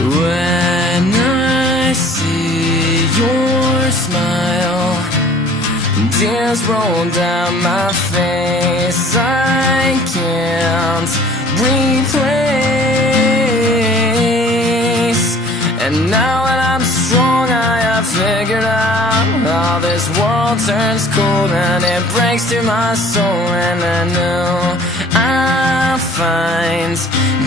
When I see your smile, tears roll down my face. I can't replace. And now that I'm strong, I have figured out how this world turns cold and it breaks through my soul. And I know I'll find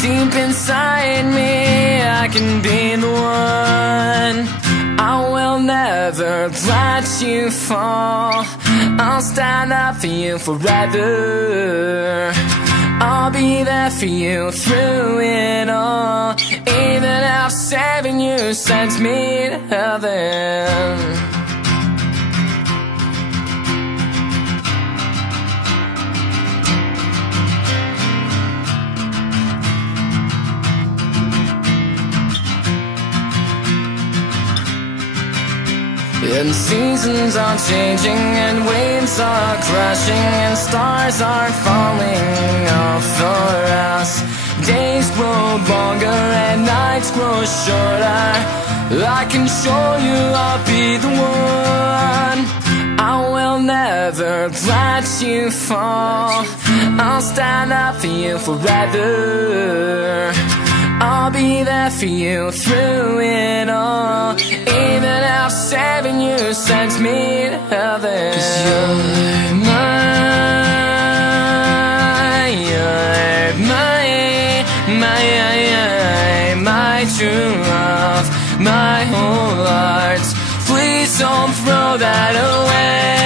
deep inside me I can be the one. I will never let you fall. I'll stand up for you forever. I'll be there for you through it all, even if saving you sends me to heaven. And seasons are changing, and waves are crashing, and stars are falling off for us. Days grow longer and nights grow shorter. I can show you I'll be the one. I will never let you fall. I'll stand up for you forever. I'll be there for you through it all, even if saving you sends me to heaven. 'Cause you're my true love, my whole heart. Please don't throw that away.